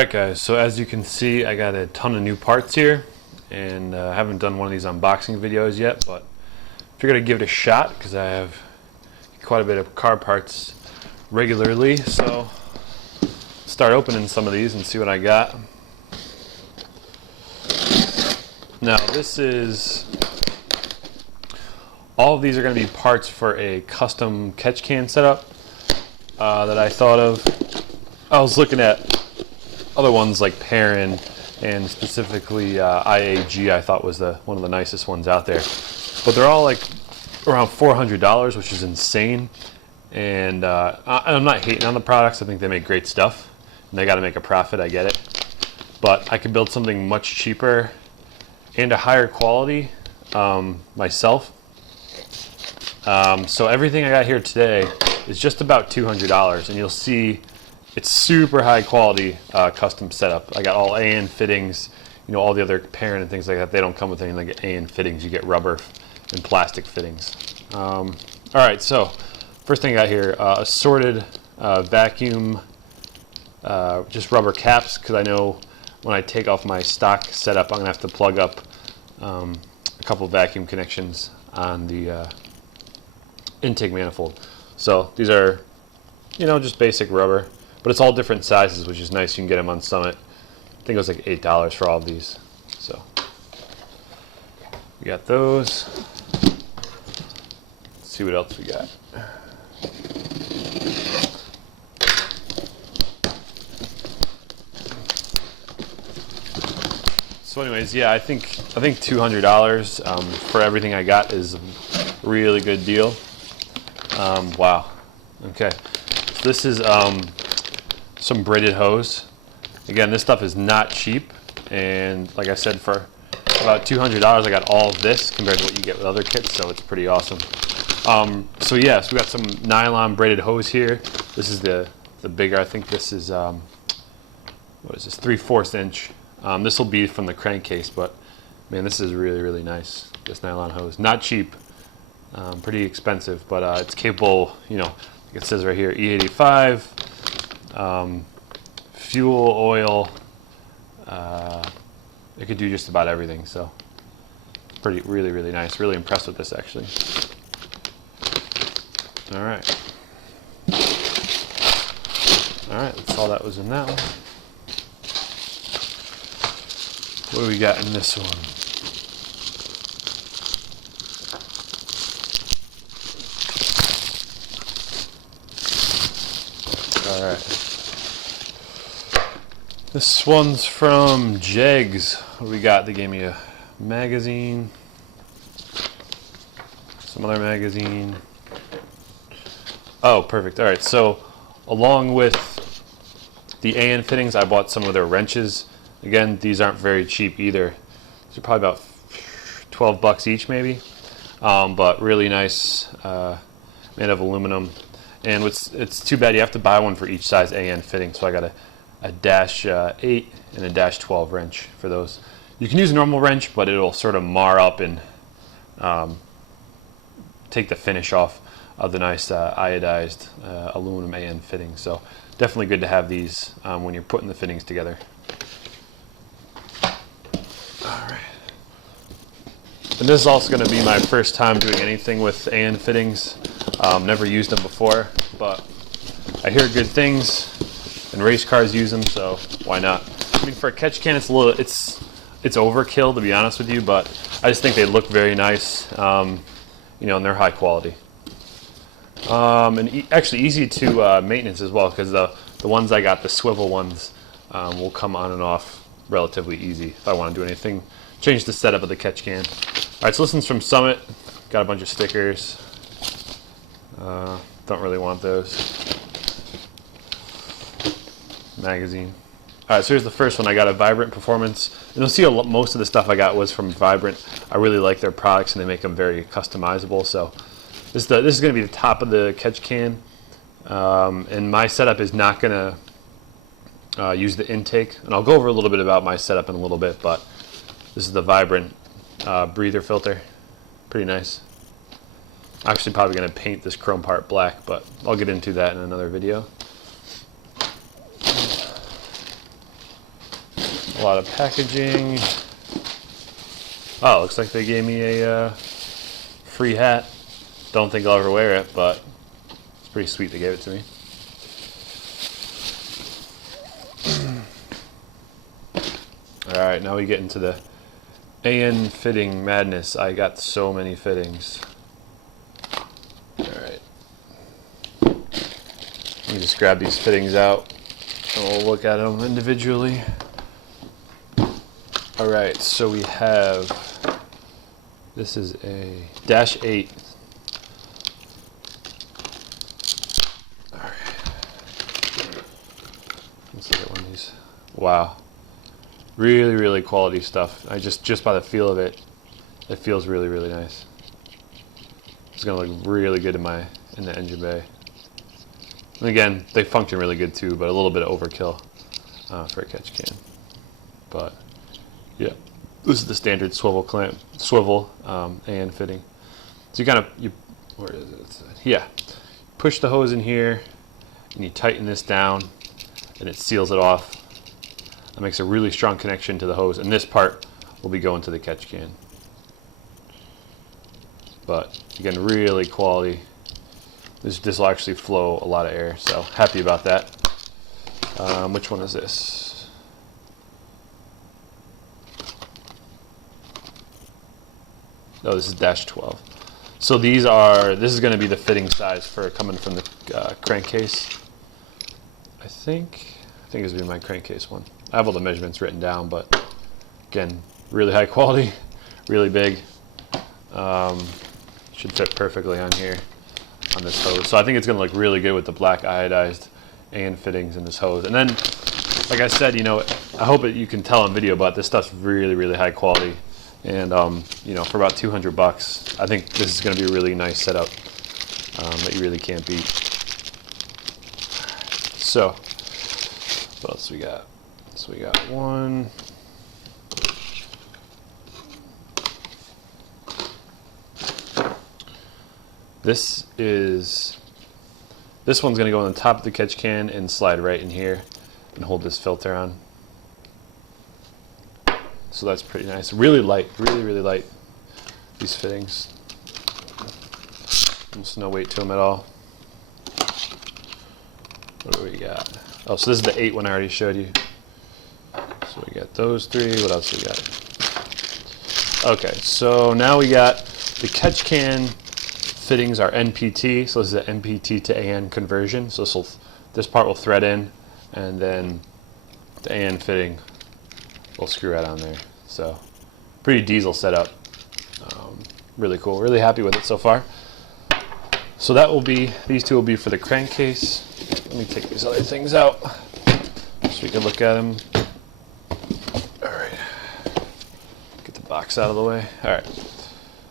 Alright guys, so as you can see I got a ton of new parts here, and I haven't done one of these unboxing videos yet, but figured I'd give it a shot because I have quite a bit of car parts regularly. So start opening some of these and see what I got. Now all of these are going to be parts for a custom catch can setup that I thought of. I was looking at other ones like Perrin and specifically IAG. I thought was one of the nicest ones out there, but they're all like around $400, which is insane. And I'm not hating on the products. I think they make great stuff and they got to make a profit. I get it, but I could build something much cheaper and a higher quality myself. So everything I got here today is just about $200, and you'll see it's super high quality custom setup. I got all AN fittings. You know, all the other Perrin and things like that, they don't come with anything like AN fittings. You get rubber and plastic fittings. All right, so first thing I got here, assorted vacuum, just rubber caps, because I know when I take off my stock setup, I'm gonna have to plug up a couple vacuum connections on the intake manifold. So these are, you know, just basic rubber, but it's all different sizes, which is nice. You can get them on Summit. I think it was like $8 for all of these. So we got those. Let's see what else we got. So anyways, yeah, I think $200 for everything I got is a really good deal. Wow. Okay. So this is some braided hose. Again, this stuff is not cheap, and like I said, for about $200 I got all of this compared to what you get with other kits, so it's pretty awesome. So yeah, so we got some nylon braided hose here. This is the bigger. I think this is what is this, 3/4 inch. This will be from the crankcase, but man, this is really nice. This nylon hose, not cheap, pretty expensive, but it's capable. You know, like it says right here, E85, fuel, oil. It could do just about everything. So really nice. Really impressed with this actually. All right, that's all that was in that one. What do we got in this one? All right. This one's from Jegs. What do we got? They gave me a magazine, some other magazine. Oh, perfect. All right. So along with the AN fittings, I bought some of their wrenches. Again, these aren't very cheap either. These are probably about $12 each maybe, but really nice, made of aluminum. And it's too bad you have to buy one for each size AN fitting, so I got a dash 8 and a dash 12 wrench for those. You can use a normal wrench, but it'll sort of mar up and take the finish off of the nice iodized aluminum AN fitting. So definitely good to have these when you're putting the fittings together. And this is also going to be my first time doing anything with AN fittings. Never used them before, but I hear good things, and race cars use them, so why not? I mean, for a catch can, it's overkill, to be honest with you, but I just think they look very nice, you know, and they're high quality. And actually easy to maintenance as well, because the ones I got, the swivel ones, will come on and off relatively easy if I want to do anything. Change the setup of the catch can. All right, so this one's from Summit. Got a bunch of stickers. Don't really want those. Magazine. All right, so here's the first one. I got a Vibrant Performance. And you'll see most of the stuff I got was from Vibrant. I really like their products, and they make them very customizable. So this is going to be the top of the catch can. And my setup is not going to use the intake. And I'll go over a little bit about my setup in a little bit, but this is the Vibrant breather filter. Pretty nice. I'm actually probably going to paint this chrome part black, but I'll get into that in another video. A lot of packaging. Oh, looks like they gave me a free hat. Don't think I'll ever wear it, but it's pretty sweet they gave it to me. Alright, now we get into the AN fitting madness. I got so many fittings. Alright. Let me just grab these fittings out and we'll look at them individually. Alright, so we have, this is a -8. Alright. Let's look at one of these. Wow. Really, really quality stuff. Just by the feel of it, it feels really, really nice. It's gonna look really good in the engine bay. And again, they function really good too, but a little bit of overkill for a catch can. But yeah, this is the standard swivel clamp, AN fitting. So where is it? Yeah, push the hose in here, and you tighten this down, and it seals it off. That makes a really strong connection to the hose, and this part will be going to the catch can. But again, really quality. This will actually flow a lot of air, so happy about that. Which one is this? Oh, this is -12. So this is going to be the fitting size for coming from the crankcase. I think this would be my crankcase one. I have all the measurements written down, but again, really high quality, really big. Should fit perfectly on here, on this hose. So I think it's going to look really good with the black iodized AN fittings in this hose. And then, like I said, I hope you can tell on video, but this stuff's really, really high quality. And for about $200, I think this is going to be a really nice setup that you really can't beat. So, what else we got? So we got one. This one's going to go on the top of the catch can and slide right in here and hold this filter on. So that's pretty nice. Really light, really, really light, these fittings. Almost no weight to them at all. What do we got? Oh, so this is the 8 one I already showed you. So we got those 3. What else we got? Okay, so now we got the catch can fittings are NPT. So this is an NPT to AN conversion. So this part will thread in, and then the AN fitting will screw right on there. So pretty diesel setup. Really cool. Really happy with it so far. So these two will be for the crankcase. Let me take these other things out so we can look at them. All right. Get the box out of the way. All right.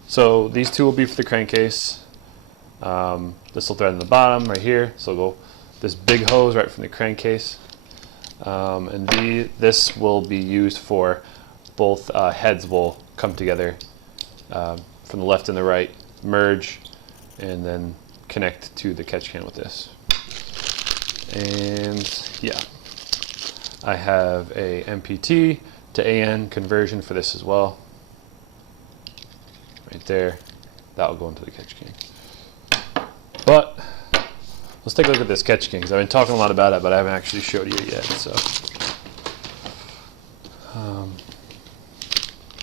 So these two will be for the crankcase. This will thread in the bottom right here. So go this big hose right from the crankcase. And this will be used for both heads will come together from the left and the right, merge, and then connect to the catch can with this. And yeah, I have a MPT to AN conversion for this as well. Right there, that will go into the catch can. But let's take a look at this catch can, because I've been talking a lot about it, but I haven't actually showed you it yet. So,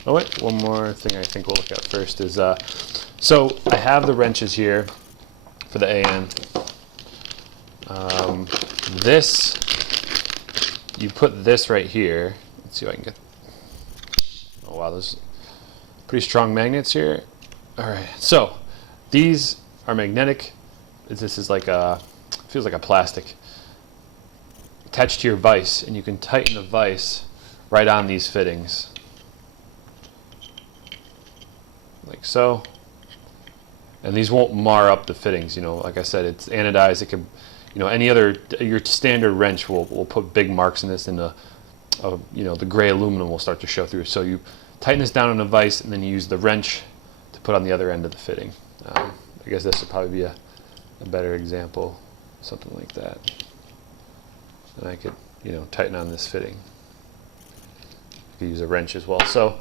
oh wait, one more thing I think we'll look at first is, so I have the wrenches here for the AN. You put this right here. Let's see if I can get, oh wow, there's pretty strong magnets here. All right, so these are magnetic. This is like feels like a plastic attached to your vise, and you can tighten the vise right on these fittings, like so. And these won't mar up the fittings. Like I said, it's anodized. It can, any other, your standard wrench will put big marks in this, and the gray aluminum will start to show through. So you tighten this down on a vise, and then you use the wrench to put on the other end of the fitting. I guess this would probably be a better example, something like that. And I could, tighten on this fitting. You could use a wrench as well. So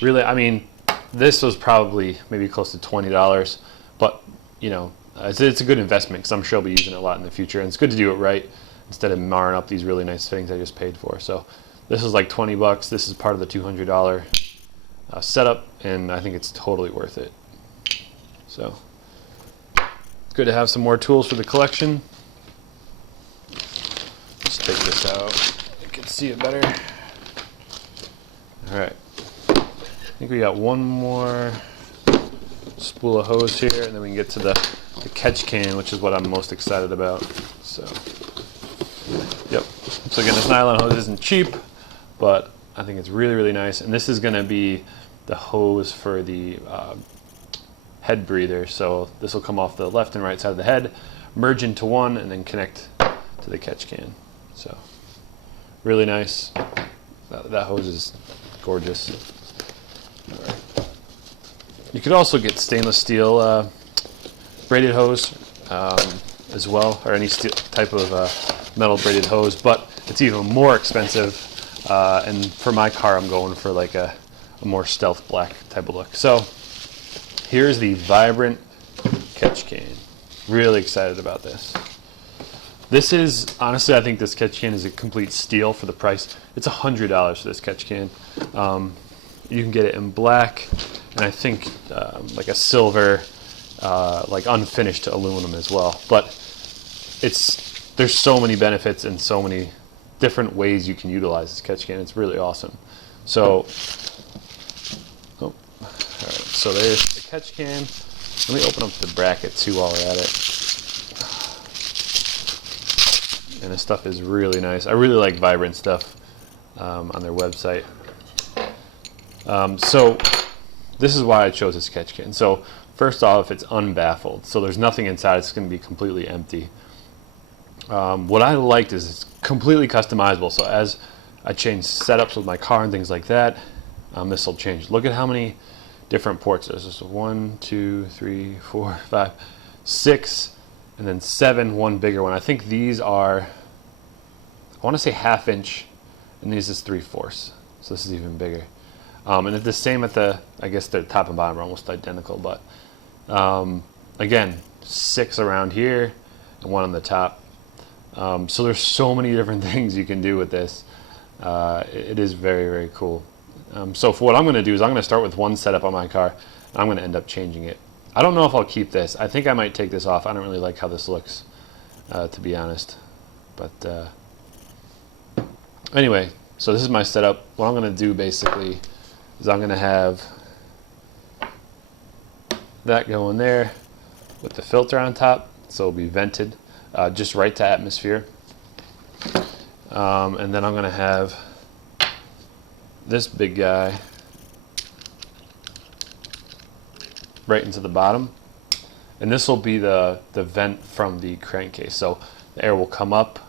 really, I mean, this was probably maybe close to $20, but you know, it's a good investment because I'm sure I'll be using it a lot in the future, and it's good to do it right instead of marring up these really nice fittings I just paid for. So this is like 20 bucks. This is part of the $200 setup, and I think it's totally worth it. So good to have some more tools for the collection. Let's take this out. You can see it better. All right. I think we got one more spool of hose here, and then we can get to the catch can, which is what I'm most excited about. So, yep. So again, this nylon hose isn't cheap, but I think it's really, really nice. And this is going to be the hose for the head breather. So this will come off the left and right side of the head, merge into one, and then connect to the catch can. So really nice. That hose is gorgeous. All right. You could also get stainless steel braided hose as well, or any steel type of metal braided hose, but it's even more expensive. And for my car, I'm going for like a more stealth black type of look. So here's the Vibrant catch can. Really excited about this. This is, honestly, I think this catch can is a complete steal for the price. It's $100 for this catch can. You can get it in black, and I think like a silver, like unfinished aluminum as well. But there's so many benefits and so many different ways you can utilize this catch can. It's really awesome. So, all right, so there's the catch can. Let me open up the bracket too while we're at it. And this stuff is really nice. I really like Vibrant stuff on their website. So this is why I chose this catch can. So first off, it's unbaffled. So there's nothing inside. It's going to be completely empty. What I liked is it's completely customizable. So as I change setups with my car and things like that, this will change. Look at how many different ports there's. There's 1, 2, 3, 4, 5, 6, and then 7, one bigger one. I think these are, I want to say 1/2 inch, and these is 3/4. So this is even bigger. And it's the same at the, I guess the top and bottom are almost identical, but again, 6 around here and 1 on the top. So there's so many different things you can do with this. It is very, very cool. So for what I'm going to do is I'm going to start with one setup on my car, and I'm going to end up changing it. I don't know if I'll keep this. I think I might take this off. I don't really like how this looks, to be honest. But anyway, so this is my setup. What I'm going to do basically is I'm going to have that going there with the filter on top, so it'll be vented just right to atmosphere. And then I'm going to have this big guy right into the bottom, and this will be the vent from the crankcase. So the air will come up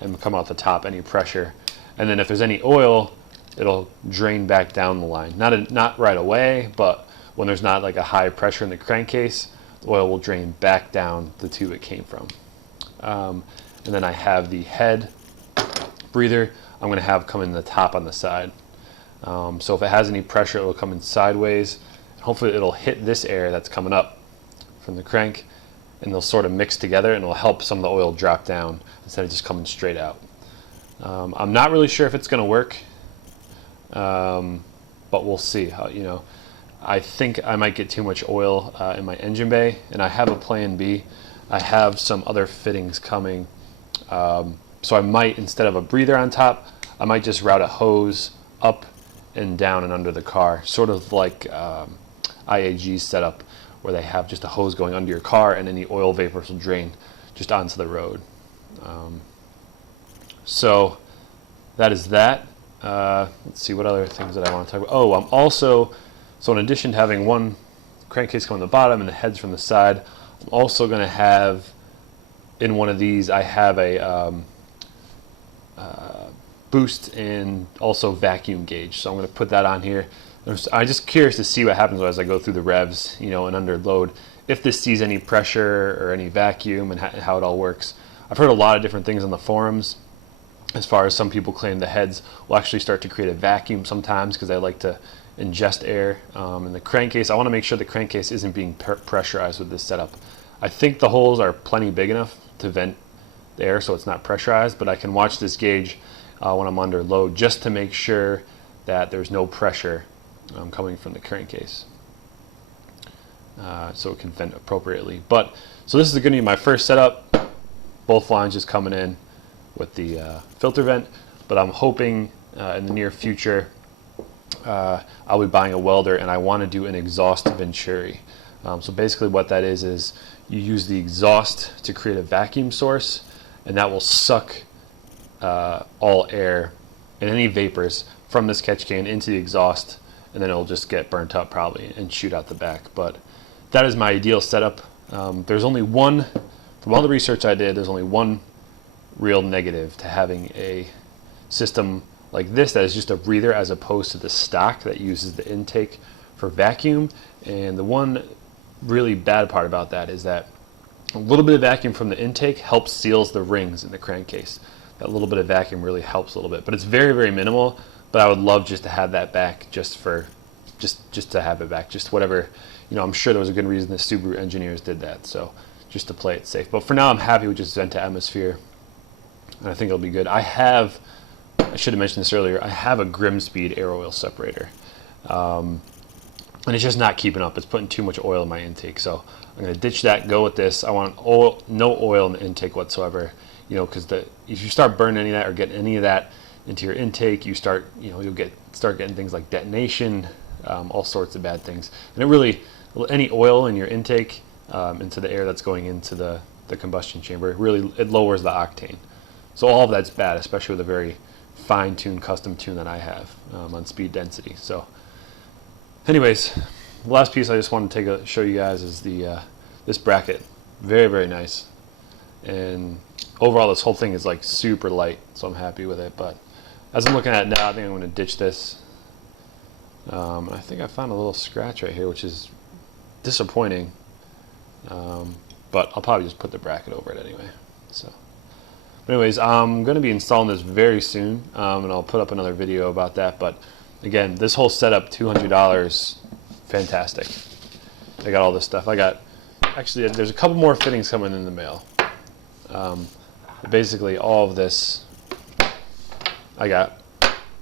and come out the top, any pressure, and then if there's any oil, it'll drain back down the line. Not right away, but when there's not like a high pressure in the crankcase, the oil will drain back down the tube it came from. And then I have the head breather. I'm going to have come in the top on the side. So if it has any pressure, it will come in sideways. Hopefully it'll hit this air that's coming up from the crank, and they'll sort of mix together, and it'll help some of the oil drop down instead of just coming straight out. I'm not really sure if it's going to work, but we'll see. How, you know, I think I might get too much oil in my engine bay, and I have a plan B. I have some other fittings coming, so I might, instead of a breather on top, I might just route a hose up and down and under the car, sort of like IAG's setup, where they have just a hose going under your car, and any oil vapors will drain just onto the road. So that is that. Let's see what other things that I want to talk about. Oh, I'm also, so in addition to having one crankcase come on the bottom and the heads from the side, I'm also going to have, in one of these, I have a boost and also vacuum gauge. So I'm going to put that on here. I'm just curious to see what happens as I go through the revs, you know, and under load, if this sees any pressure or any vacuum, and how it all works. I've heard a lot of different things on the forums. as far as some people claim the heads will actually start to create a vacuum sometimes because they like to ingest air. In the crankcase, I want to make sure the crankcase isn't being pressurized with this setup. I think the holes are plenty big enough to vent the air so it's not pressurized, but I can watch this gauge when I'm under load just to make sure that there's no pressure coming from the crankcase, so it can vent appropriately. But so this is going to be my first setup, both lines just coming in with the filter vent, but I'm hoping in the near future I'll be buying a welder, and I want to do an exhaust venturi. So basically what that is you use the exhaust to create a vacuum source, and that will suck all air and any vapors from this catch can into the exhaust, and then it'll just get burnt up probably and shoot out the back. But that is my ideal setup. There's only one, from all the research I did, there's only one real negative to having a system like this that is just a breather as opposed to the stock that uses the intake for vacuum. And the one really bad part about that is that a little bit of vacuum from the intake helps seals the rings in the crankcase. That little bit of vacuum really helps a little bit, but it's very, very minimal. But I would love just to have that back, just to have it back, just whatever, you know. I'm sure there was a good reason the Subaru engineers did that, so just to play it safe. But for now, I'm happy with just vent to atmosphere, and I think it'll be good. I should have mentioned this earlier, I have a Grimspeed air oil separator, and it's just not keeping up. It's putting too much oil in my intake, so I'm going to ditch that, go with this. I want no oil in the intake whatsoever, you know, because if you start burning any of that or getting any of that into your intake, you start, you know, you'll start getting things like detonation, all sorts of bad things. And it really, any oil in your intake into the air that's going into the combustion chamber, it lowers the octane. So all of that's bad, especially with a very fine-tuned custom tune that I have on speed density. So anyways, the last piece I just want to show you guys is this bracket. Very, very nice. And overall, this whole thing is like super light, so I'm happy with it. But as I'm looking at it now, I think I'm going to ditch this. I think I found a little scratch right here, which is disappointing. But I'll probably just put the bracket over it anyway. So, but anyways, I'm going to be installing this very soon, and I'll put up another video about that. But again, this whole setup, $200, fantastic. I got all this stuff. Actually, there's a couple more fittings coming in the mail. Basically, all of this I got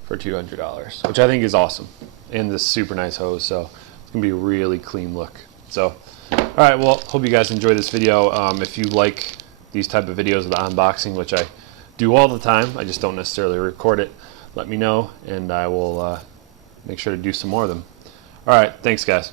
for $200, which I think is awesome. And this super nice hose, so it's gonna be a really clean look. So, all right, well, hope you guys enjoy this video. If you like these type of videos of the unboxing, which I do all the time, I just don't necessarily record it, let me know, and I will make sure to do some more of them. All right, thanks, guys.